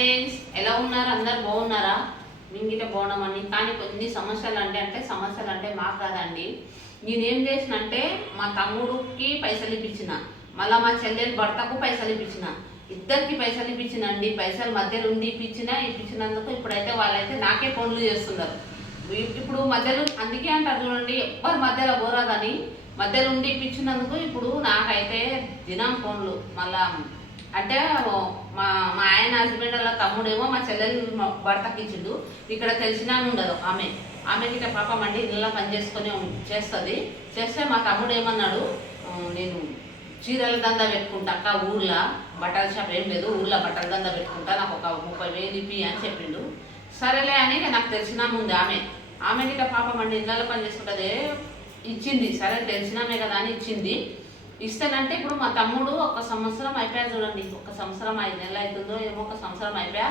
Friends, ఎలా ఉన్నారు? అందరు బాగున్నారా? మింగిట బాగున్నామని. కానీ కొన్ని సమస్యలు అంటే సమస్యలు అంటే మాకు కాదండి. నేనేం చేసినంటే మా తమ్ముడికి పైసలు ఇప్పించిన, మళ్ళీ మా చెల్లెలు భర్తకు పైసలు ఇప్పించిన, ఇద్దరికి పైసలు ఇప్పించినండి. పైసలు మధ్యలో ఉండి ఇప్పించినందుకు ఇప్పుడైతే వాళ్ళైతే నాకే ఫోన్లు చేస్తున్నారు. ఇప్పుడు మధ్యలో అందుకే అంటారు చూడండి, ఎవ్వరు మధ్యలో పోరాదని. మధ్యలో ఉండి ఇప్పించినందుకు ఇప్పుడు నాకైతే దినం ఫోన్లు. మళ్ళా అంటే మా మా ఆయన హస్బెండ్ వాళ్ళ తమ్ముడేమో మా చెల్లెలు భర్తకి ఇచ్చిండు. ఇక్కడ తెలిసినా ఉండదు ఆమెకి ఇట్లా పాపం అండి ఇళ్ళ పని చేసుకొని చేస్తే మా తమ్ముడు ఏమన్నాడు, నేను చీరల దందా పెట్టుకుంటా అక్క, ఊర్లో బట్టల షాప్ ఏం లేదు, ఊర్లో బట్టల దందా పెట్టుకుంటా, నాకు ఒక 30,000 ఇప్పి అని చెప్పిండు. సరేలే అని నాకు తెలిసినా ఉంది. ఆమెకి ఇట్లా పాపం అండి ఇళ్ళ పని చేసుకుంటుంది, ఇచ్చింది. సరే తెలిసినామే కదా అని ఇచ్చింది. ఇస్తానంటే ఇప్పుడు మా తమ్ముడు 1 సంవత్సరం అయిపోయా చూడండి, 1 సంవత్సరం 5 నెలలు అవుతుందో ఏమో, 1 సంవత్సరం అయిపోయా.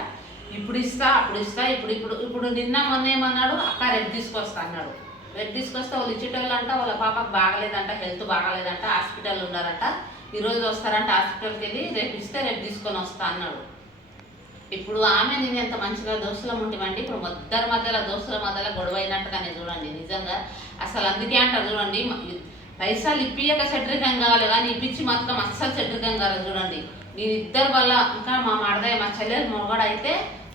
ఇప్పుడు ఇస్తా అప్పుడు ఇస్తా, ఇప్పుడు నిన్న మొన్న ఏమన్నాడు, అక్క రేపు తీసుకొస్తా అన్నాడు. రేపు తీసుకొస్తే వాళ్ళు ఇచ్చేటోళ్ళు అంట, వాళ్ళ పాపకు బాగలేదంట, హెల్త్ బాగలేదంట, హాస్పిటల్ ఉన్నారంట. ఈరోజు వస్తారంట హాస్పిటల్కి వెళ్ళి, రేపు ఇస్తే రేపు తీసుకొని వస్తా అన్నాడు. ఇప్పుడు ఆమె నేను ఎంత మంచిగా దోస్తులం ఉంటామండి. ఇప్పుడు మధ్యలో దోస్తుల మధ్యలో గొడవ అయినట్టుగానే చూడండి. నిజంగా అసలు అందుకే అంటారు చూడండి, పైసలు ఇప్పియక చెడ్రికం కావాలి కానీ ఇప్పించి మాత్రం అస్సలు చెడ్రికం కాలేదు చూడండి. నేను ఇద్దరు వల్ల ఇంకా మా మా చెల్లెలు మొగడు అయితే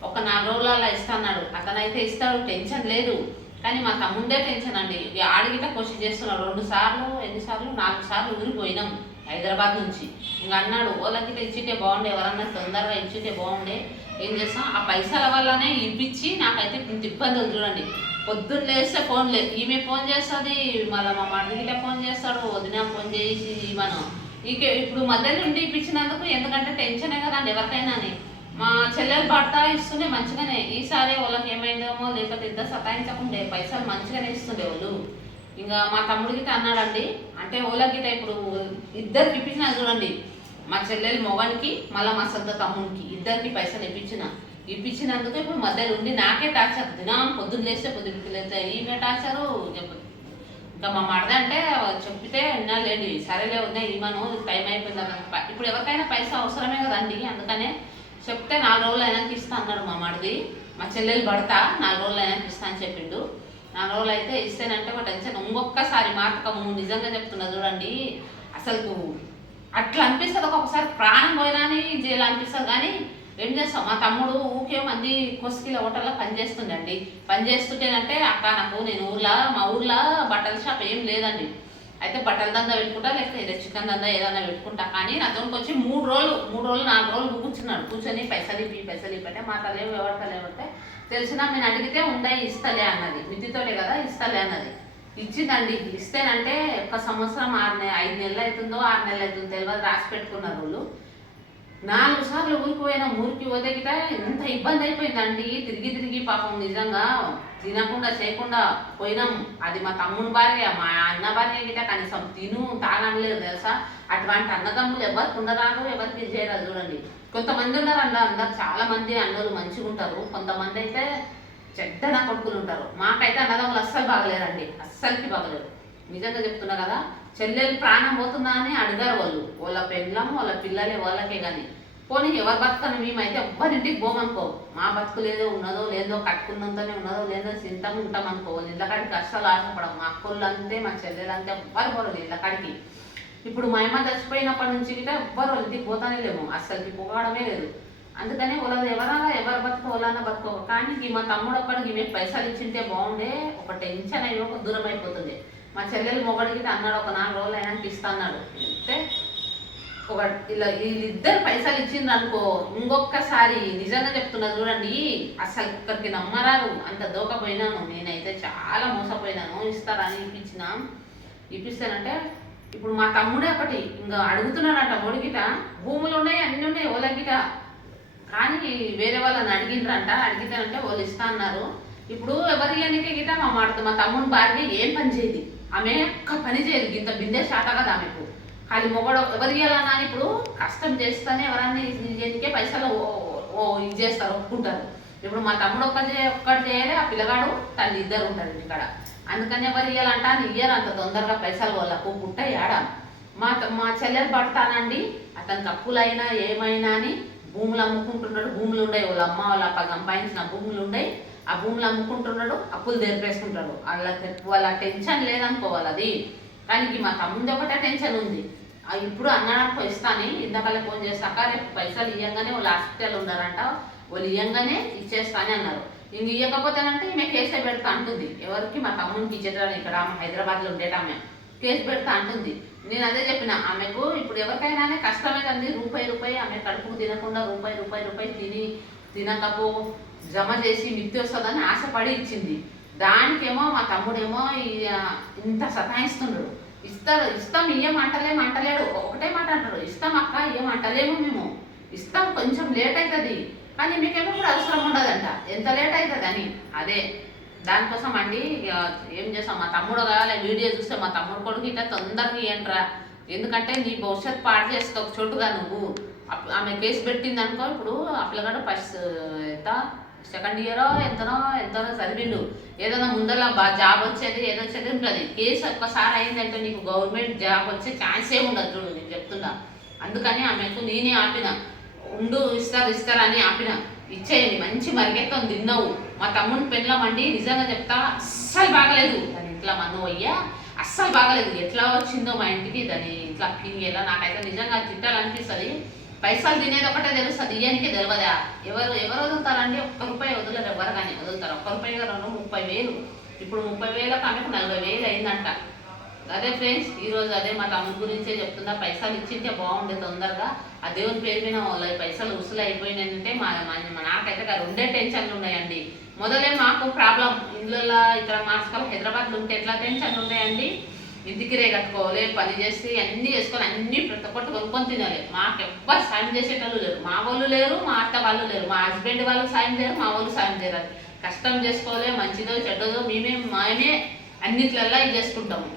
ఒక 4 రోజులలో ఇస్తాడు. అతనైతే ఇస్తాడు, టెన్షన్ లేదు. కానీ మా తమ్ముండే టెన్షన్ అండి. ఆడిగిట కోసి చేస్తున్నాడు. 2 సార్లు 4 సార్లు ఊరిపోయినాం హైదరాబాద్ నుంచి. ఇంకా అన్నాడు, వాళ్ళకి ఇచ్చితే బాగుండే, ఎవరన్నా తొందరగా ఇచ్చితే బాగుండే. ఏం చేస్తాం, ఆ పైసల వల్లనే ఇప్పించి నాకైతే ఇంత ఇబ్బందులు చూడండి. పొద్దున్న లేస్తే ఫోన్ లేదు, ఈమె ఫోన్ చేస్తుంది, మళ్ళీ మా మడిగిట ఫోన్ చేస్తాడు, వదిన ఫోన్ చేసి మనం ఇప్పుడు మధ్యలో ఉండి ఇప్పించినందుకు. ఎందుకంటే టెన్షనే కదండి ఎవరికైనా. మా చెల్లెలు భర్త ఇస్తుండే మంచిగానే, ఈసారి వాళ్ళకి ఏమైందేమో, లేకపోతే ఇద్దరు సతాయించకుండే పైసలు మంచిగానే ఇస్తుండే వాళ్ళు. ఇంకా మా తమ్ముడికి అన్నాడండి, అంటే వాళ్ళకిట ఇప్పుడు ఇద్దరికి ఇప్పించిన చూడండి, మా చెల్లెలు మొగనికి మళ్ళీ మా సొంత తమ్ముడికి ఇద్దరికి పైసలు ఇప్పించినందుకు ఇప్పుడు మధ్యలో ఉండి నాకే టార్చర్. దినం పొద్దున్న లేస్తే పొద్దున్న ఈమె టార్చరు. ఇంకా మా మడద అంటే చెప్పితే వినాలేండి, సరేలే ఉన్నాయి ఈమెను టైం అయిపోయింది. ఇప్పుడు ఎవరికైనా పైసా అవసరమే కదండి, అందుకనే చెప్తే 4 రోజులు అయినాక ఇస్తా అన్నాడు మా మడిది. మా చెల్లెలు భర్త 4 రోజులు అయినాక ఇస్తా అని చెప్పిండు. 4 రోజులు అయితే ఇస్తేనంటే ఒక టెన్షన్. ఇంకొకసారి మాటకము నిజంగా చెప్తున్నా చూడండి, అసలు అట్లా అనిపిస్తుంది. ఒక్కొక్కసారి ప్రాణం పోయినా అని జైలు అనిపిస్తుంది. కానీ ఏం చేస్తాం, మా తమ్ముడు ఊకే మంది కొస్కిల హోటల్లో పనిచేస్తుండండి. పనిచేస్తుంటేనంటే అక్క నాకు నేను మా ఊర్లో బట్టల షాప్ ఏం లేదండి, అయితే బట్టల దందా పెట్టుకుంటా, లేకపోతే ఏదో చికెన్ దందా ఏదైనా పెట్టుకుంటా. కానీ నాతోకి వచ్చి 3 రోజులు 4 రోజులు కూర్చుని పైసలు ఇప్పంటే మా తలేవు ఎవరితే తెలిసినా నేను అడిగితే ఉంటాయి ఇస్తలే అన్నది. మితితోటే కదా ఇస్తలే అన్నది. ఇచ్చిందండి. ఇస్తేనంటే 1 సంవత్సరం 5 నెలలు అవుతుందో 6 నెలలు అవుతుందో తెలియదు, రాసి పెట్టుకున్నారు వాళ్ళు. 4 సార్లు ఊరికి పోయినాం. ఊరికి పోతే గిట ఎంత ఇబ్బంది అయిపోయిందండి. తిరిగి పాపం నిజంగా తినకుండా చేయకుండా పోయినాం. అది మా తమ్ముని భార్య, మా అన్న భార్య గిట కనీసం తాగనలేదు తెలుసా. అటువంటి అన్నదమ్ములు ఎవరికి ఉండరాదు, ఎవరికి చేయరాదు చూడండి. కొంతమంది ఉన్నారు అందరు, చాలా మంది అన్నలు మంచిగా ఉంటారు, కొంతమంది అయితే చెడ్డ నా కొడుకులు ఉంటారు. మాకైతే అన్నదమ్ములు అస్సలు బాగలేరండి, అస్సలకి బాగలేరు. నిజంగా చెప్తున్నా కదా, చెల్లెలు ప్రాణం పోతుందా అని అడిగారు వాళ్ళు. వాళ్ళ పెళ్ళం వాళ్ళ పిల్లలే వాళ్ళకే. కానీ పోనీ ఎవరు బతుకని మేమైతే ఎవ్వరింటికి పోమనుకో. మా బతుకులు ఏదో ఉన్నదో లేదో, కట్టుకున్నంతనే ఉన్నదో లేదో చింతగా ఉంటాం అనుకో. వాళ్ళు ఇళ్ళకాడికి అస్సలు ఆశపడము. మా అక్కళ్ళు అంతే, మా చెల్లెలు అంతే, ఎవ్వరు పోలేదు ఇళ్ళకాడికి. ఇప్పుడు మా అమ్మ చచ్చిపోయినప్పటి నుంచి గిట ఎవ్వరు వాళ్ళ ఇంటికి పోతానే లేము, అస్సలకి పోవడమే లేదు. అందుకనే వాళ్ళది ఎవరు బతుకో వాళ్ళన్నా బతుకో. కానీ మా తమ్ముడు ఒక్కడికి మేము పైసలు ఇచ్చింటే బాగుండే, ఒక టెన్షన్ అయ్యి ఒక దూరం అయిపోతుంది. మా చెల్లెలు మొగడికి అన్నాడు, ఒక 4 రోజులు అయినాక ఇస్తా అన్నాడు. అంటే వీళ్ళిద్దరు పైసలు ఇచ్చిండ్రు అనుకో, ఇంకొకసారి నిజంగా చెప్తున్నా చూడండి, అసలు ఒక్కరికి నమ్మరారు. అంత దోకపోయినాను నేనైతే, చాలా మోసపోయినాను. ఇస్తారని ఇప్పిస్తానంటే ఇప్పుడు మా తమ్ముడే ఒకటి ఇంకా అడుగుతున్నాడంట. మొడిగిట భూములు ఉన్నాయి, అన్నీ ఉన్నాయి వాళ్ళకిట. కానీ వేరే వాళ్ళని అడిగిండ్రంట. అడిగితేనంటే వాళ్ళు ఇస్తా అన్నారు. ఇప్పుడు ఎవరి అనికి గిట మా తమ్ముని భార్య ఏం పని చేయదు, ఆమె ఒక్క పని చేయదు. ఇంత బిందే శాత కదా ఆమెకు. ఖాళీ మొగడు ఎవరు ఇవ్వాలన్నా ఇప్పుడు కష్టం చేస్తేనే ఎవరన్నా చేతికే పైసలు ఇది చేస్తారు, ఒప్పుకుంటారు. ఇప్పుడు మా తమ్ముడు ఒక్కటి చేయాలి, ఆ పిల్లగాడు తల్లి ఇద్దరు ఉంటారు ఇక్కడ. అందుకని ఎవరు ఇవ్వాలంట అని ఇయ్యారు అంత తొందరగా పైసలు వాళ్ళకు పుట్టాయి ఆడ. మా చెల్లెలు పడతానండి, అతనికి అప్పులైనా ఏమైనా అని భూములు అమ్ముకుంటున్నాడు. భూములు ఉన్నాయి, వాళ్ళ అమ్మ వాళ్ళ అప్ప సంపాదించిన భూములు ఉన్నాయి. ఆ భూములు అమ్ముకుంటున్నాడు, అప్పులు తెరిపేసుకుంటాడు. వాళ్ళ టెన్షన్ లేదనుకోవాలి అది. కానీ మా తమ్ముంది ఒకటే టెన్షన్ ఉంది. ఇప్పుడు అన్నాడు ఇస్తాను, ఇంతకాలే ఫోన్ చేస్తాక రేపు పైసలు ఇవ్వగానే వాళ్ళు హాస్పిటల్ ఉన్నారంట, వాళ్ళు ఇవ్వగానే ఇచ్చేస్తానే అన్నారు. ఇంక ఇవ్వకపోతేనంటే ఈమె కేసే పెడతా అంటుంది. ఎవరికి? మా తమ్మునికి ఇచ్చేటాను. ఇక్కడ ఆమె హైదరాబాద్లో ఉండేటామె కేసు పెడతా అంటుంది. నేను అదే చెప్పిన ఆమెకు, ఇప్పుడు ఎవరికైనా కష్టమే కంది. రూపాయి ఆమె కడుపుకు తినకుండా రూపాయి తినకపో జమ చేసి మిత్తి వస్తుందని ఆశపడి ఇచ్చింది. దానికేమో మా తమ్ముడేమో ఇంత సతాయిస్తున్నాడు. ఇస్తాం అంటలేడు. ఒకటే మాట అంటాడు, ఇస్తాం అక్క అంటలేము మేము, ఇస్తాం, కొంచెం లేట్ అవుతుంది, కానీ మీకేమో ఇప్పుడు అవసరం ఉండదంట. ఎంత లేట్ అవుతుంది అని. అదే దానికోసం అండి ఏం చేస్తాం, మా తమ్ముడు కావాలి వీడియో చూస్తే మా తమ్ముడు కొడుకు ఇట్లా తొందరగా ఏంట్రా, ఎందుకంటే నీ భవిష్యత్తు పాడు చేసుకో చోటుగా నువ్వు. ఆమె కేసు పెట్టింది అనుకో, ఇప్పుడు ఆ పిల్లగాడు ఫస్ట్ ఎంత సెకండ్ ఇయరో ఎంతనో చదివిండు, ఏదైనా ముందర జాబ్ వచ్చేది ఏదో వచ్చేది ఉంటుంది. కేసు ఒక్కసారి అయిందంటే నీకు గవర్నమెంట్ జాబ్ వచ్చే ఛాన్సే ఉండదు చూడు, నేను చెప్తున్నా. అందుకని ఆమెకు నేనే ఆపిన, ఇస్తారని ఆపిన, ఇచ్చేయండి, మంచి మరిగెత్తం తిన్నావు. మా తమ్ముడిని పెళ్ళమండి నిజంగా చెప్తా అస్సలు బాగలేదు దాని ఇంట్లో మన్ను అయ్యా, అస్సలు బాగలేదు. ఎట్లా వచ్చిందో మా ఇంటికి దాని ఇంట్లో ఫీలింగ్ నాకైతే నిజంగా తిట్టాలనిపిస్తుంది. పైసలు తినేది ఒకటే తెలుస్తుంది, ఇయ్యానికి తెలియదా? ఎవరు వదులుతారండి? ₹1 వదలరు, ఎవరు కానీ వదులుతారు. ₹1 30,000. ఇప్పుడు 30,000 ఆమెకు 40,000 అయిందంట. అదే ఫ్రెండ్స్, ఈరోజు అదే మా తమ్ముడి గురించే చెప్తున్నా. పైసలు ఇచ్చింటే బాగుండే తొందరగా. ఆ దేవుని పేరు మీద వాళ్ళ పైసలు ఉసులు అయిపోయినాయంటే నాకైతే రెండే టెన్షన్లు ఉన్నాయండి. మొదలే మాకు ప్రాబ్లం ఇండ్లలో ఇక్కడ మార్చుకోవాలి, హైదరాబాద్లో ఉంటే ఎట్లా టెన్షన్లు ఉన్నాయండి. ఇంటికి రే కట్టుకోవాలి, పని చేసి అన్నీ చేసుకోవాలి, అన్నీ ప్రతి ఒక్కటి కొనుక్కొని తినాలి. మాకు ఎవ్వరు సాయం చేసేటోళ్ళు లేరు, మా వాళ్ళు లేరు, మా అత్త వాళ్ళు లేరు, మా హస్బెండ్ వాళ్ళు సాయం చేయరు, మా వాళ్ళు సాయం చేయరు. కష్టం చేసుకోవాలి, మంచిదో చెడ్డదో మేమే అన్నిట్లల్లా ఇది చేసుకుంటాము.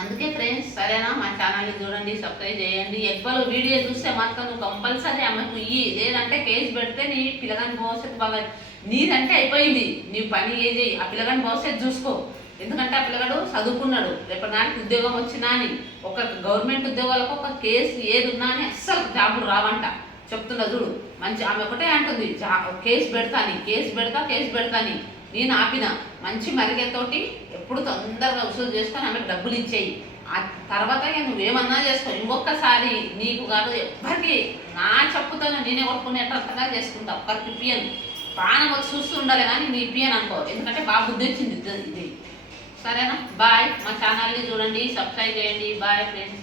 అందుకే ఫ్రెండ్స్, సరేనా, మా ఛానల్ని చూడండి, సబ్స్క్రైబ్ చేయండి. ఎవ్వరు వీడియో చూస్తే మాత్రం నువ్వు కంపల్సరీ ఆమెకు లేదంటే కేసు పెడితే నీ పిల్లగాని భవిష్యత్తు బాగా, నీదంటే అయిపోయింది, నీ పని ఏది, ఆ పిల్లగాని భవిష్యత్తు చూసుకో. ఎందుకంటే ఆ పిల్లగాడు చదువుకున్నాడు, రేపటి నాటికి ఉద్యోగం వచ్చినా అని, ఒక గవర్నమెంట్ ఉద్యోగాలకు ఒక కేసు ఏది ఉన్నా అని అస్సలు జాబులు రావంట. చెప్తున్నా చూడు, మంచి ఆమె ఒకటే అంటుంది, కేసు పెడతాని. నేను ఆపిన, మంచి మరిగేతోటి ఎప్పుడు తొందరగా వసూలు చేసుకొని ఆమెకు డబ్బులు ఇచ్చేయి. ఆ తర్వాత నువ్వేమన్నా చేసుకో. ఇంకొకసారి నీకు కాదు ఎవ్వరికి నా చెప్పుతోనే నేనే కొట్టుకునేటట్టుగా చేసుకుంటా. ఒక్కరికి ఇప్పియను, ప్రాణం వచ్చి చూస్తూ ఉండాలి కానీ నీ ఇప్పియను అనుకో. ఎందుకంటే బాగా బుద్ధి వచ్చింది ఇది. సరేనా, బాయ్. మా ఛానల్ని చూడండి, సబ్స్క్రైబ్ చేయండి. Bye friends.